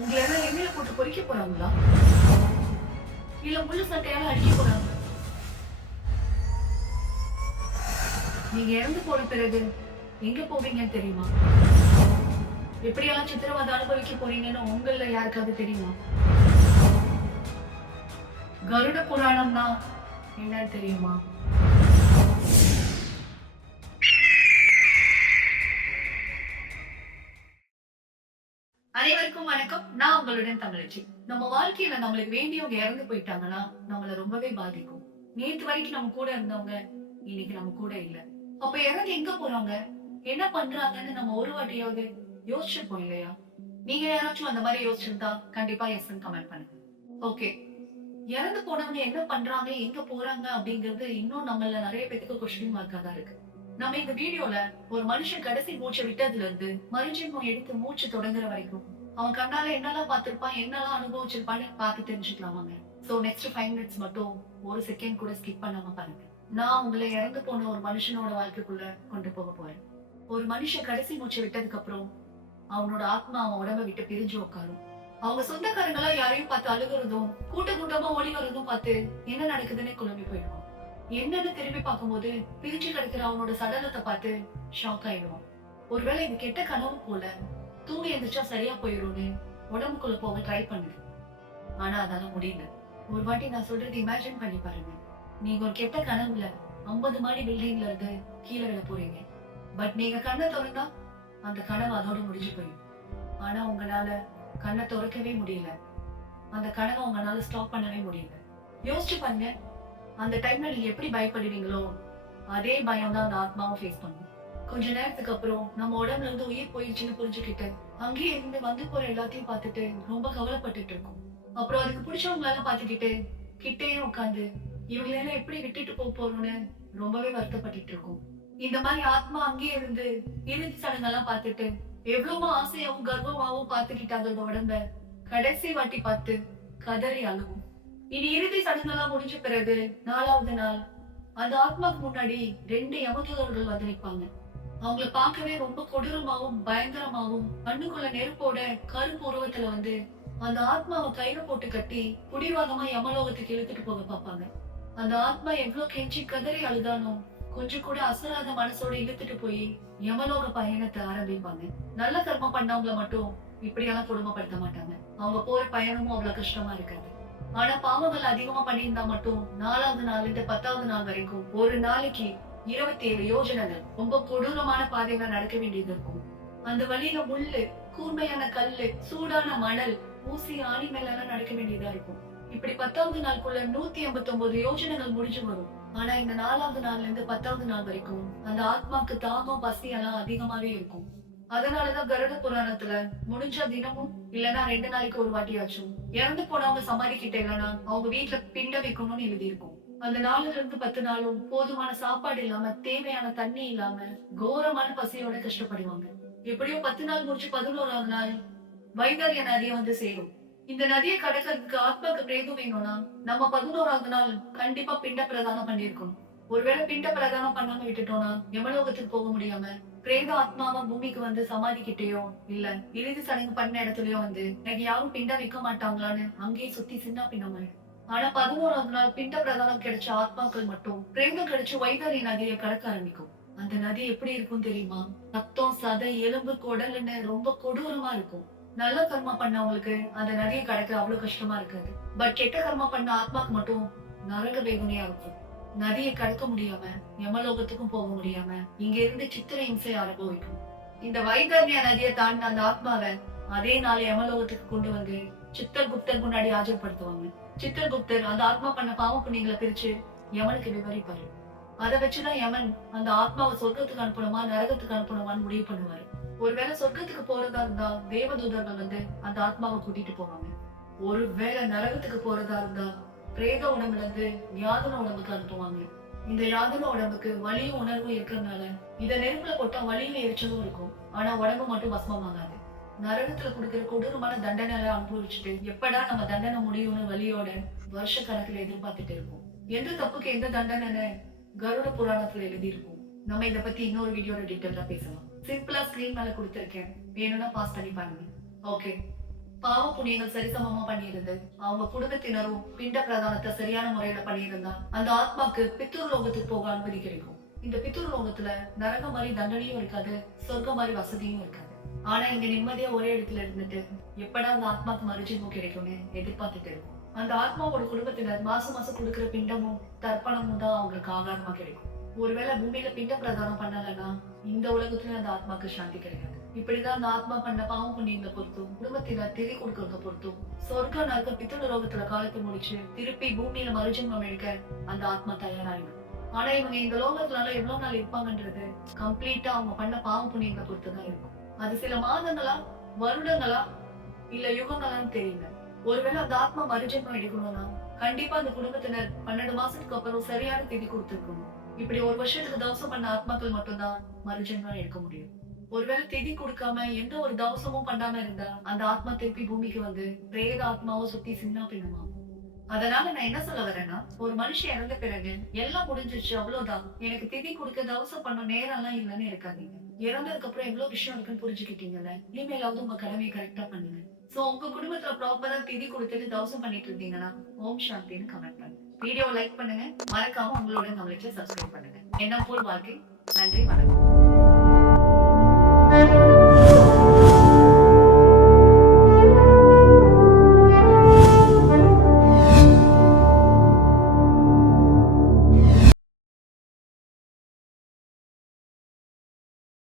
உங்களை எல்லாம் எண்ணெயில போட்டு பொறிக்க போறாங்களா? இல்ல முள்ளு சட்டையால அடிக்க போறாங்க? நீங்க இறந்து போன பிறகு எங்க போவீங்கன்னு தெரியுமா? எப்படியெல்லாம் சித்திரவதை அனுபவிக்க போறீங்கன்னு உங்கள யாருக்காவது தெரியுமா? கருட புராணம்னா என்னன்னு தெரியுமா? அனைவருக்கும் வணக்கம். நான் உங்களுடன் தமிழச்சி. நம்ம வாழ்க்கையில நம்மளுக்கு வேண்டியவங்க இறந்து போயிட்டாங்கன்னா நம்மள ரொம்பவே பாதிக்கும். நேத்து வரைக்கும் நம்ம கூட இருந்தவங்க இன்னைக்கு நம்ம கூட இல்ல. அப்ப இறந்து எங்க போறாங்க, என்ன பண்றாங்கன்னு நம்ம ஒரு வாட்டியாவது யோசிச்சிருப்போம் இல்லையா? நீங்க யாராச்சும் அந்த மாதிரி யோசிச்சிருந்தா கண்டிப்பா எஸ்ன்னு கமெண்ட் பண்ணுங்க. ஓகே, இறந்து போனவங்க என்ன பண்றாங்க, எங்க போறாங்க அப்படிங்கிறது இன்னும் நம்மள நிறைய பேருக்கு கொஸ்டின் மார்க்கா தான் இருக்கு. நம்ம இந்த வீடியோல ஒரு மனுஷன் கடைசி மூச்சை விட்டதுல இருந்து மறுஜென்மம் எடுத்து மூச்சு தொடங்குற வரைக்கும் அவன் கண்ணால என்னெல்லாம் பார்த்திருப்பான், என்னெல்லாம் அனுபவிச்சிருப்பான்னு பார்த்து தெரிஞ்சுக்கலாமாங்க. சோ நெக்ஸ்ட் 5 மினிட்ஸ் மட்டும் ஒரு செகண்ட் கூட ஸ்கிப் பண்ணாம பாருங்க. நான் உங்களை இறந்து போன ஒரு மனுஷனோட வாழ்க்கைக்குள்ள கொண்டு போக போறேன். ஒரு மனுஷன் கடைசி மூச்சை விட்டதுக்கு அப்புறம் அவனோட ஆத்மா அவன் உடம்ப விட்டு பிரிஞ்சு உட்காரும். அவங்க சொந்தக்காரங்களா யாரையும் பார்த்து அழுகுறதும் கூட்டமா ஓடி வர்றதும் பார்த்து என்ன நடக்குதுன்னு குழம்பி போயிடுவான். என்னன்னு திரும்பி பார்க்கும்போது பிரிஞ்சு கிடக்கிற அவனோட சடலத்தை பார்த்து ஷாக் ஆயிடுவான். ஒருவேளை இது கெட்ட கனவு போல, தூங்கி எந்திரிச்சா சரியா போயிடும்னு உடம்புக்குள்ள போக ட்ரை பண்ணுது. ஆனா அதால முடியல. ஒரு வாட்டி நான் சொல்றது இமேஜின் பண்ணி பாருங்க. நீங்க ஒரு கெட்ட கனவுல 50 மாடி பில்டிங்ல இருந்து கீழே விழ போறீங்க. பட் நீங்க கண்ணை திறந்தா அந்த கனவு அதோட முடிஞ்சு போயிடும். ஆனா உங்களால கண்ணை திறக்கவே முடியல. அந்த கனவை உங்களால ஸ்டாப் பண்ணவே முடியல. யோசிச்சு பாருங்க, அந்த டைம்ல நீங்க எப்படி பயப்படுவீங்களோ அதே பயம் தான் அந்த ஆத்மாவும் ஃபேஸ் பண்ணும். கொஞ்ச நேரத்துக்கு அப்புறம் நம்ம உடம்புல இருந்து உயிர் போயிடுச்சுன்னு புரிஞ்சுக்கிட்டு அங்கேயே இருந்து வந்து போற எல்லாத்தையும் பார்த்துட்டு ரொம்ப கவலைப்பட்டுட்டு இருக்கும். அப்புறம் அதுக்கு பிடிச்சவங்களால பாத்துக்கிட்டு கிட்டேயே உட்காந்து இவங்களெல்லாம் எப்படி விட்டுட்டு போறோம்னு ரொம்பவே வருத்தப்பட்டுட்டு இருக்கும். இந்த மாதிரி ஆத்மா அங்கேயே இருந்து இறுதி சடங்கெல்லாம் பார்த்துட்டு எவ்வளவோ ஆசையாவும் கர்வமாவும் பார்த்துக்கிட்டு அதோட உடம்ப கடைசி வாட்டி பார்த்து கதறி அழுவும். இனி இறுதி சடங்கெல்லாம் முடிஞ்ச பிறகு 4வது நாள் அந்த ஆத்மாக்கு முன்னாடி 2 யமதூதர்கள் வந்து நிற்பாங்க. அவங்கள பார்க்கவே ரொம்ப கொடூரமாவும் பயங்கரமாவும் கண்ணுக்குள்ள நெருப்போட கருப்பு உருவத்துல வந்து அந்த ஆத்மாவை கயிறு போட்டு கட்டி புடிவாதமா யமலோகத்துக்கு இழுத்துட்டு போக பார்ப்பாங்க. அந்த ஆத்மா எவ்வளவு கெஞ்சி கதறி அழுதானோ கொஞ்சம் கூட அசராத மனசோட இழுத்துட்டு போய் யமலோக பயணத்தை ஆரம்பிப்பாங்க. நல்ல கர்மம் பண்ணவங்களை மட்டும் இப்படியெல்லாம் கொடுமைப்படுத்த மாட்டாங்க. அவங்க போற பயணமும் அவ்வளவு கஷ்டமா இருக்காது. ஆனா பாவங்கள் அதிகமா பண்ணியிருந்தா மட்டும் 4வது நாள் இருந்து 10வது நாள் வரைக்கும் ஒரு நாளைக்கு 27 யோஜனைகள் ரொம்ப கொடூரமான பாதைகளை நடக்க வேண்டியது இருக்கும். அந்த வழியில முள்ளு, கூர்மையான கல்லு, சூடான மணல், ஊசி, ஆணி மேல எல்லாம் நடக்க வேண்டியதா இருக்கும். இப்படி 10வது நாளுக்குள்ள 189 யோஜனைகள் முடிஞ்சு வரும். ஆனா இந்த 4வது நாள்ல இருந்து 10வது நாள் வரைக்கும் அந்த ஆத்மாக்கு தாகம் பசி எல்லாம் அதிகமாவே இருக்கும். அதனாலதான் கருட புராணத்துல முடிஞ்ச தினமும் இல்லன்னா 2 நாளைக்கு ஒரு வாட்டியாச்சும் இறந்து போனவங்க சமாதிக்கிட்ட இல்லைன்னா அவங்க வீட்டுல பிண்ட வைக்கணும்னு எழுதி இருக்கும். அந்த 4ல இருந்து 10 நாளும் போதுமான சாப்பாடு இல்லாம தேவையான தண்ணி இல்லாம கோரமான பசியோட கஷ்டப்படுவாங்க. எப்படியோ 10 நாள் முடிச்சு 11வது நாள் வைகாரிய நதியை வந்து சேரும். இந்த நதியை கடக்கிறதுக்கு ஆத்மாக்கு பிரேதம் வேணும்னா நம்ம 11வது நாள் கண்டிப்பா பிண்ட பிரதானம் பண்ணிருக்கணும். ஒருவேளை பிண்ட பிரதானம் பண்ணாம விட்டுட்டோம்னா யமலோகத்துக்கு போக முடியாம பிரேத ஆத்மாவா பூமிக்கு வந்து சமாதிக்கிட்டேயோ இல்ல இறுதி சடங்கு பண்ண இடத்துலயோ வந்து எனக்கு யாரும் பிண்ட வைக்க மாட்டாங்களான்னு அங்கேயே சுத்தி சின்ன பின்னமாய். ஆனா 11வது நாள் பிண்ட பிரதானம் கிடைச்ச ஆத்மாக்கள் மட்டும் பிரேதம் கிடைச்சு வைகாரி நதியை கடக்க ஆரம்பிக்கும். அந்த நதி எப்படி இருக்கும் தெரியுமா? ரத்தம், சதை, எலும்பு, குடல்னு ரொம்ப கொடூரமா இருக்கும். நல்ல கர்மா பண்ணவங்களுக்கு அந்த நதியை கடக்க அவ்வளவு கஷ்டமா இருக்காது. பட் கெட்ட கர்மா பண்ண ஆத்மாக்கு மட்டும் நரக வேதனையா இருக்கும். நதியை கடக்க முடியாம யமலோகத்துக்கும் போக முடியாம இங்க இருந்து சித்திரை இம்சை அனுபவிக்கும். இந்த வைகர்ணிய நதியை தாண்டின அந்த ஆத்மாவை அதே நாள் யமலோகத்துக்கு கொண்டு வந்து சித்தர்குப்தர் முன்னாடி ஆஜர்படுத்துவாங்க. சித்தர்குப்தர் அந்த ஆத்மா பண்ண பாவ புண்ணியங்களை பிரிச்சு யமனுக்கு விவரிப்பாரு. அதை வச்சுதான் யமன் அந்த ஆத்மாவை சொர்க்கத்துக்கு அனுப்பணுமா நரகத்துக்கு அனுப்பணுமான்னு முடிவு பண்ணுவாரு. ஒருவேளை சொர்க்கத்துக்கு போறதா இருந்தா தேவதூதர்கள் வந்து அந்த ஆத்மாவை கூட்டிட்டு போவாங்க. ஒருவேளை நரகத்துக்கு போறதா இருந்தா பிரேத உடம்புல இருந்து யாதன உடம்புக்கு அனுப்புவாங்க. இந்த யாதன உடம்புக்கு வலியும் உணர்வும் இருக்கிறதுனால இத நெருப்புல போட்டா வலியும் எரிச்சலும் இருக்கும். ஆனா உடம்பு மட்டும் பஸ்மமாகாது. நரகத்துல கொடுக்கிற கொடூரமான தண்டனை அனுபவிச்சுட்டு எப்படா நம்ம தண்டனை முடியும்னு வலியோட வருஷ கணக்குல எதிர்பார்த்துட்டு இருக்கும். எந்த தப்புக்கு எந்த தண்டனை கருட புராணத்துல எழுதி இருக்கும். நம்ம இத பத்தி இன்னொரு வீடியோல டீட்டெயிலா பேசலாம். சிம்பிளா ஸ்கிரீன் மேல கொடுத்திருக்கேன், வேணும்னா பாஸ் பண்ணி பாருங்க. ஓகே, பாவ புண்ணியங்கள் சரிசமமா பண்ணியிருந்து அவங்க குடும்பத்தினரும் பிண்ட பிரதானத்தை சரியான முறையில பண்ணியிருந்தா அந்த ஆத்மாக்கு பித்தூர் லோகத்துக்கு போக அனுமதி கிடைக்கும். இந்த பித்தூர் லோகத்துல நரக மாதிரி தண்டனையும் இருக்காது, சொர்க்க மாதிரி வசதியும் இருக்காது. ஆனா இங்க நிம்மதியா ஒரே இடத்துல இருந்துட்டு எப்படா அந்த ஆத்மாக்கு மறுஜென்மம் கிடைக்கும்னு எதிர்பார்த்துட்டு இருக்கும். அந்த ஆத்மாவோட குடும்பத்தினர் மாசம் மாசம் கொடுக்கிற பிண்டமும் தர்ப்பணமும் தான் அவங்களுக்கு ஆகாரமா கிடைக்கும். ஒருவேளை பூமியில பிண்ட பிரதானம் பண்ணலன்னா இந்த உலகத்துல அந்த ஆத்மாக்கு சாந்தி கிடைக்காது. இப்படிதான் அந்த ஆத்மா பண்ண பாவம் புண்ணியங்களை பொறுத்தும் குடும்பத்தினர் திரி கொடுக்கறத பொறுத்தும் சொர்க்க நரக பித்தள லோகத்துல காலத்தை முடிச்சு திருப்பி பூமியில மறுஜென்மம் எடுக்க அந்த ஆத்மா தயாராயிடும். ஆனா இவங்க இந்த லோகத்துலால எவ்வளவு நாள் இருப்பாங்கன்றது கம்ப்ளீட்டா அவங்க பண்ண பாவம் புண்ணியங்களை பொறுத்துதான் இருக்கும். அது சில மாதங்களா, வருடங்களா, இல்ல யுகங்களான்னு தெரியல. ஒருவேளை அந்த ஆத்மா மறுஜென்மம் எடுக்கணும்னா கண்டிப்பா அந்த குடும்பத்தினர் 12 மாசத்துக்கு அப்புறம் சரியான திதி கொடுத்துருக்கணும். இப்படி ஒரு வருஷத்துக்கு தவசம் பண்ண ஆத்மாக்கள் மட்டும்தான் மறுஜென்மம் எடுக்க முடியும். ஒருவேளை திதி கொடுக்காம எந்த ஒரு தவசமும் பண்ணாம இருந்தா அந்த ஆத்மா திருப்பி பூமிக்கு வந்து பிரேத ஆத்மாவை சுத்தி சின்ன பின்னமா. அதனால நான் என்ன சொல்ல வரேன்னா, ஒரு மனுஷன் இறந்த பிறகு எல்லாம் முடிஞ்சிச்சு அவ்வளவுதான், எனக்கு திதி கொடுக்க தவசம் பண்ண நேரம் எல்லாம் இல்லைன்னு இருக்காதீங்க. இறந்ததுக்கு அப்புறம் எவ்வளவு விஷயம் இருக்குன்னு புரிஞ்சுக்கிட்டீங்கல்ல, இனிமேலாவது உங்க கடமையை கரெக்டா பண்ணுங்க. சோ உங்க குடும்பத்துல ப்ராப்பரா திதி கொடுத்துட்டு தவசம் பண்ணிட்டு இருந்தீங்கன்னா ஓம் சாந்தின்னு கமெண்ட் பண்ணுங்க. வீடியோவை லைக் பண்ணுங்க, மறக்காம உங்களோட நம்மளுக்கு சப்ஸ்கிரைப் பண்ணுங்க. என்ன போல் வாழ்க்கை. நன்றி, வணக்கம்.